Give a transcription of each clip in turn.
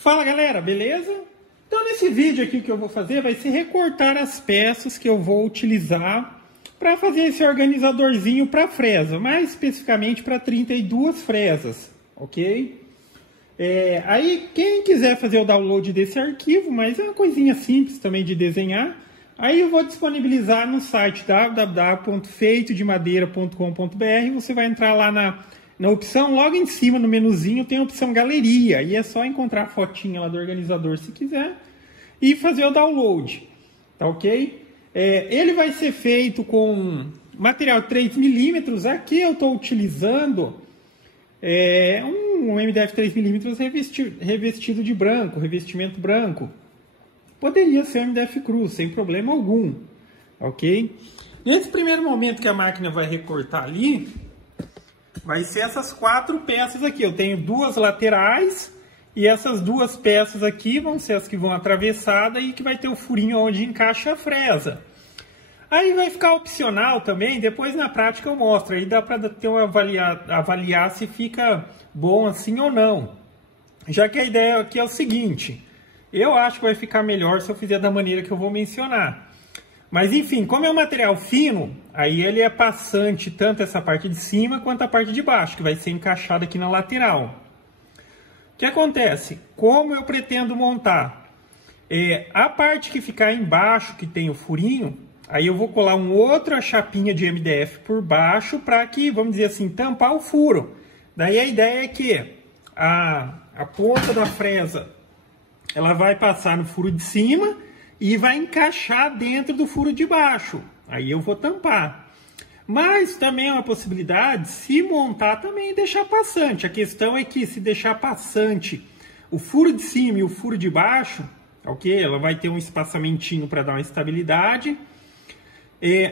Fala galera, beleza? Então nesse vídeo aqui que eu vou fazer vai ser recortar as peças que eu vou utilizar para fazer esse organizadorzinho para fresa, mais especificamente para 32 fresas, ok? Aí quem quiser fazer o download desse arquivo, mas é uma coisinha simples também de desenhar, aí eu vou disponibilizar no site www.feitodemadeira.com.br. Você vai entrar lá na opção, logo em cima no menuzinho tem a opção galeria, e é só encontrar a fotinha lá do organizador se quiser e fazer o download, tá ok? Ele vai ser feito com material 3mm, aqui eu estou utilizando um MDF 3mm revestido de branco, revestimento branco. Poderia ser um MDF cru, sem problema algum, ok? Nesse primeiro momento que a máquina vai recortar ali, vai ser essas 4 peças aqui. Eu tenho 2 laterais e essas 2 peças aqui vão ser as que vão atravessada e que vai ter o furinho onde encaixa a fresa. Aí vai ficar opcional também, depois na prática eu mostro. Aí dá para ter avaliar se fica bom assim ou não. Já que a ideia aqui é o seguinte, eu acho que vai ficar melhor se eu fizer da maneira que eu vou mencionar. Mas enfim, como é um material fino, aí ele é passante tanto essa parte de cima quanto a parte de baixo, que vai ser encaixada aqui na lateral. O que acontece? Como eu pretendo montar? A parte que ficar embaixo, que tem o furinho, aí eu vou colar outra chapinha de MDF por baixo para que, vamos dizer assim, tampar o furo. Daí a ideia é que a ponta da fresa ela vai passar no furo de cima e vai encaixar dentro do furo de baixo. Aí eu vou tampar. Mas também é uma possibilidade, se montar também, deixar passante. A questão é que se deixar passante o furo de cima e o furo de baixo, ok? Ela vai ter um espaçamentinho para dar uma estabilidade.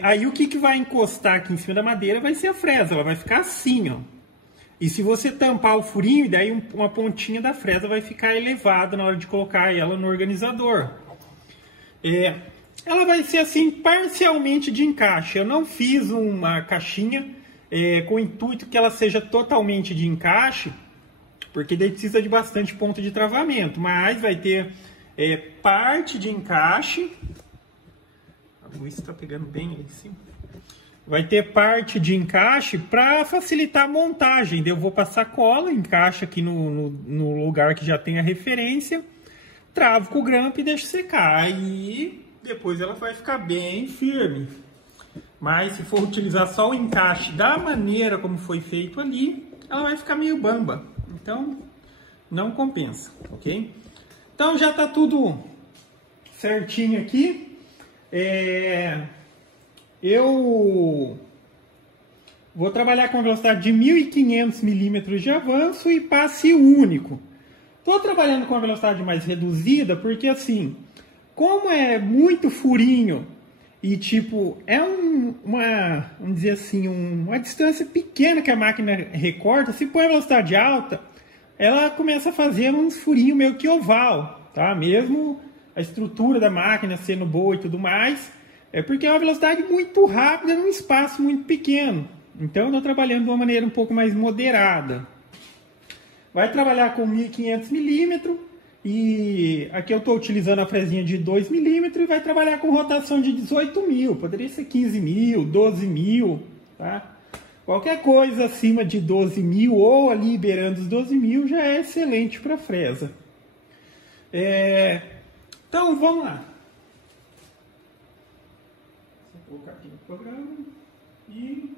Aí o que vai encostar aqui em cima da madeira vai ser a fresa, ela vai ficar assim, ó. E se você tampar o furinho, daí uma pontinha da fresa vai ficar elevada na hora de colocar ela no organizador. Ela vai ser assim parcialmente de encaixe. Eu não fiz uma caixinha com o intuito que ela seja totalmente de encaixe, porque daí precisa de bastante ponto de travamento, mas vai ter parte de encaixe. A luz está pegando bem ali em cima. Vai ter parte de encaixe para facilitar a montagem. Eu vou passar cola, encaixa aqui no lugar que já tem a referência, travo com o grampo e deixo secar. Aí depois ela vai ficar bem firme. Mas se for utilizar só o encaixe da maneira como foi feito ali, ela vai ficar meio bamba. Então não compensa, ok? Então já está tudo certinho aqui. Eu vou trabalhar com a velocidade de 1.500 milímetros de avanço e passe único. Estou trabalhando com a velocidade mais reduzida porque, assim, como é muito furinho e, tipo, vamos dizer assim, uma distância pequena que a máquina recorta, se põe a velocidade alta, ela começa a fazer uns furinhos meio que oval, tá? Mesmo a estrutura da máquina sendo boa e tudo mais, porque é uma velocidade muito rápida num espaço muito pequeno. Então eu estou trabalhando de uma maneira um pouco mais moderada. Vai trabalhar com 1.500 milímetros e aqui eu estou utilizando a fresinha de 2 milímetros e vai trabalhar com rotação de 18.000. Poderia ser 15.000, 12.000, tá? Qualquer coisa acima de 12.000 ou ali beirando os 12.000 já é excelente para fresa. Então vamos lá. Vou colocar aqui no programa e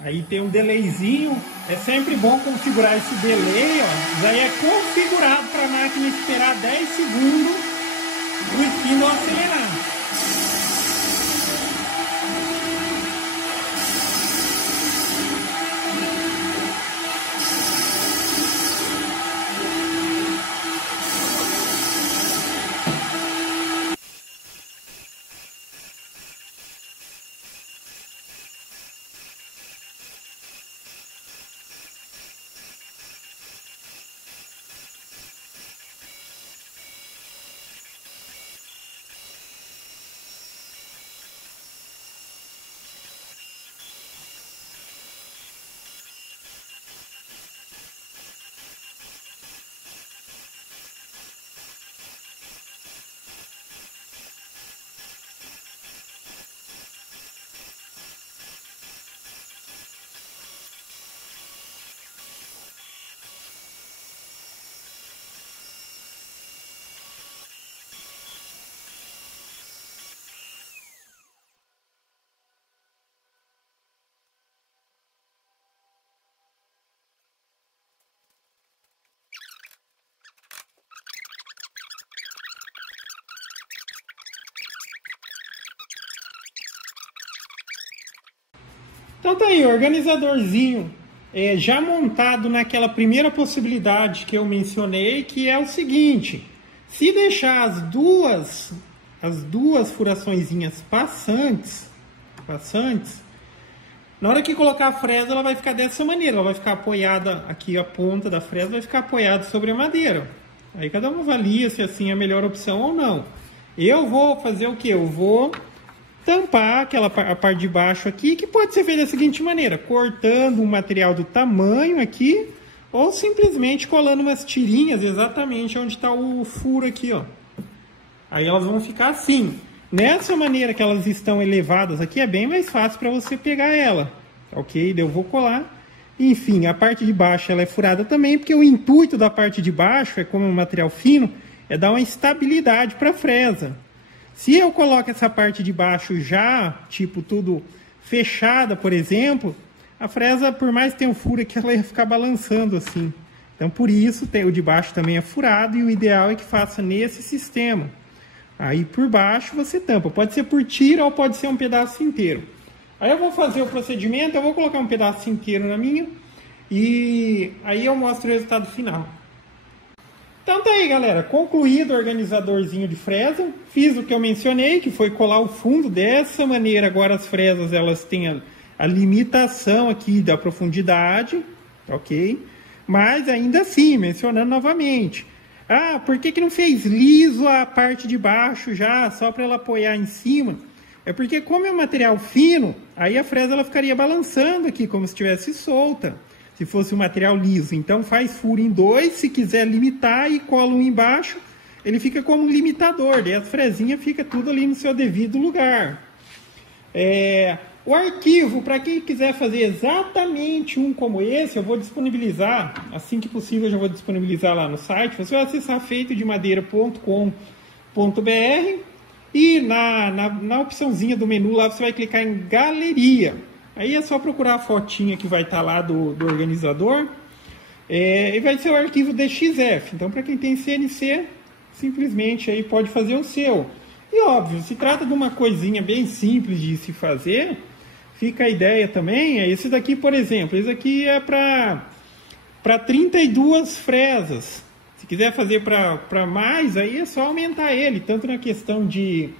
aí tem um delayzinho. É sempre bom configurar esse delay, ó. Já é configurado para a máquina esperar 10 segundos o espino acelerar. Então tá aí, organizadorzinho já montado naquela primeira possibilidade que eu mencionei, que é o seguinte: se deixar as duas furaçõezinhas passantes, na hora que colocar a fresa, ela vai ficar dessa maneira. Ela vai ficar apoiada aqui, a ponta da fresa vai ficar apoiada sobre a madeira. Aí cada um avalia se assim é a melhor opção ou não. Eu vou fazer o que? Eu vou tampar a parte de baixo aqui, que pode ser feita da seguinte maneira: cortando um material do tamanho aqui, ou simplesmente colando umas tirinhas exatamente onde está o furo aqui, ó. Aí elas vão ficar assim. Nessa maneira que elas estão elevadas aqui, é bem mais fácil para você pegar ela, ok? Eu vou colar. Enfim, a parte de baixo ela é furada também, porque o intuito da parte de baixo, como um material fino, é dar uma estabilidade para a fresa. Se eu coloco essa parte de baixo já, tipo, tudo fechada, por exemplo, a fresa, por mais que tenha um furo aqui, ela ia ficar balançando assim. Então, por isso, o de baixo também é furado, e o ideal é que faça nesse sistema. Aí, por baixo, você tampa. Pode ser por tira ou pode ser um pedaço inteiro. Aí eu vou fazer o procedimento, eu vou colocar um pedaço inteiro na minha, e aí eu mostro o resultado final. Então tá aí, galera, concluído o organizadorzinho de fresa. Fiz o que eu mencionei, que foi colar o fundo dessa maneira. Agora as fresas, elas têm a limitação aqui da profundidade, ok? Mas ainda assim, mencionando novamente, por que não fez liso a parte de baixo já, só para ela apoiar em cima? É porque, como é um material fino, aí a fresa ela ficaria balançando aqui, como se estivesse solta, se fosse um material liso. Então faz furo em 2, se quiser limitar, e cola um embaixo, ele fica como um limitador, daí as fresinhas fica tudo ali no seu devido lugar. O arquivo, para quem quiser fazer exatamente um como esse, eu vou disponibilizar, assim que possível eu já vou disponibilizar lá no site. Você vai acessar feitodemadeira.com.br e na opçãozinha do menu lá você vai clicar em galeria. Aí é só procurar a fotinha que vai estar lá do organizador, e vai ser o arquivo DXF. Então, para quem tem CNC, simplesmente aí pode fazer o seu. E óbvio, se trata de uma coisinha bem simples de se fazer, fica a ideia também. Esse daqui, por exemplo, esse aqui é para 32 fresas. Se quiser fazer para mais, aí é só aumentar ele, tanto na questão de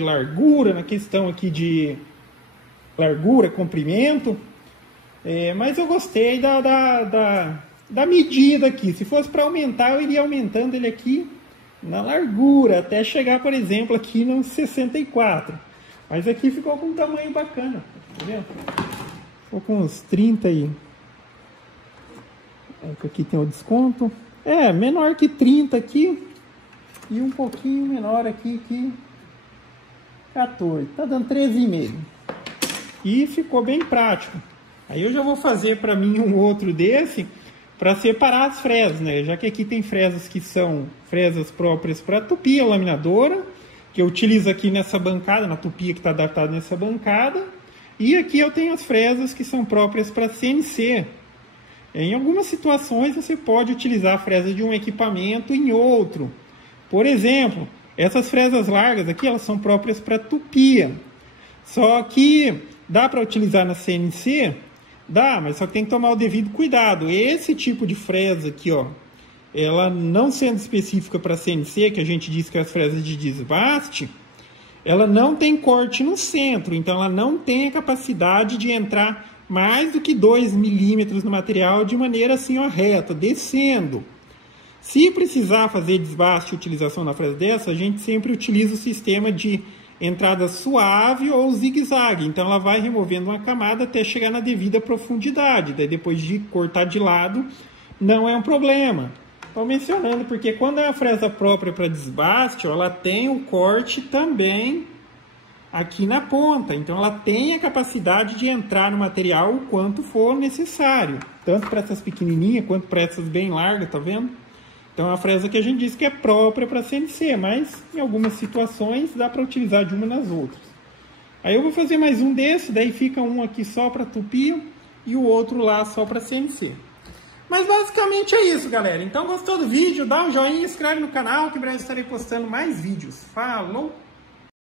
largura, na questão aqui de largura, comprimento. Mas eu gostei da medida aqui. Se fosse para aumentar, eu iria aumentando ele aqui na largura, até chegar, por exemplo, aqui no 64. Mas aqui ficou com um tamanho bacana, tá vendo? Ficou com uns 30 aí. Aqui tem o desconto. Menor que 30 aqui. E um pouquinho menor aqui, 14. Tá dando 13,5. E ficou bem prático. Aí eu já vou fazer para mim um outro desse, para separar as fresas, né? Já que aqui tem fresas que são fresas próprias para tupia laminadora, que eu utilizo aqui nessa bancada, na tupia que está adaptada nessa bancada. E aqui eu tenho as fresas que são próprias para CNC. Em algumas situações você pode utilizar a fresa de um equipamento em outro. Por exemplo, essas fresas largas aqui, elas são próprias para tupia. Só que dá para utilizar na CNC? Dá, mas só que tem que tomar o devido cuidado. Esse tipo de fresa aqui, ó, ela não sendo específica para CNC, que a gente diz que é as fresas de desbaste, ela não tem corte no centro, então ela não tem a capacidade de entrar mais do que 2 milímetros no material de maneira assim, ó, reta, descendo. Se precisar fazer desbaste e utilização na fresa dessa, a gente sempre utiliza o sistema de entrada suave ou zigue-zague. Então ela vai removendo uma camada até chegar na devida profundidade. Daí depois de cortar de lado, não é um problema. Estou mencionando porque quando é uma fresa própria para desbaste, ela tem o corte também aqui na ponta. Então ela tem a capacidade de entrar no material o quanto for necessário. Tanto para essas pequenininhas quanto para essas bem largas, tá vendo? Então é uma fresa que a gente diz que é própria para CNC, mas em algumas situações dá para utilizar de uma nas outras. Aí eu vou fazer mais um desse, daí fica um aqui só para tupia e o outro lá só para CNC. Mas basicamente é isso, galera. Então gostou do vídeo? Dá um joinha, inscreve no canal que em breve estarei postando mais vídeos. Falou!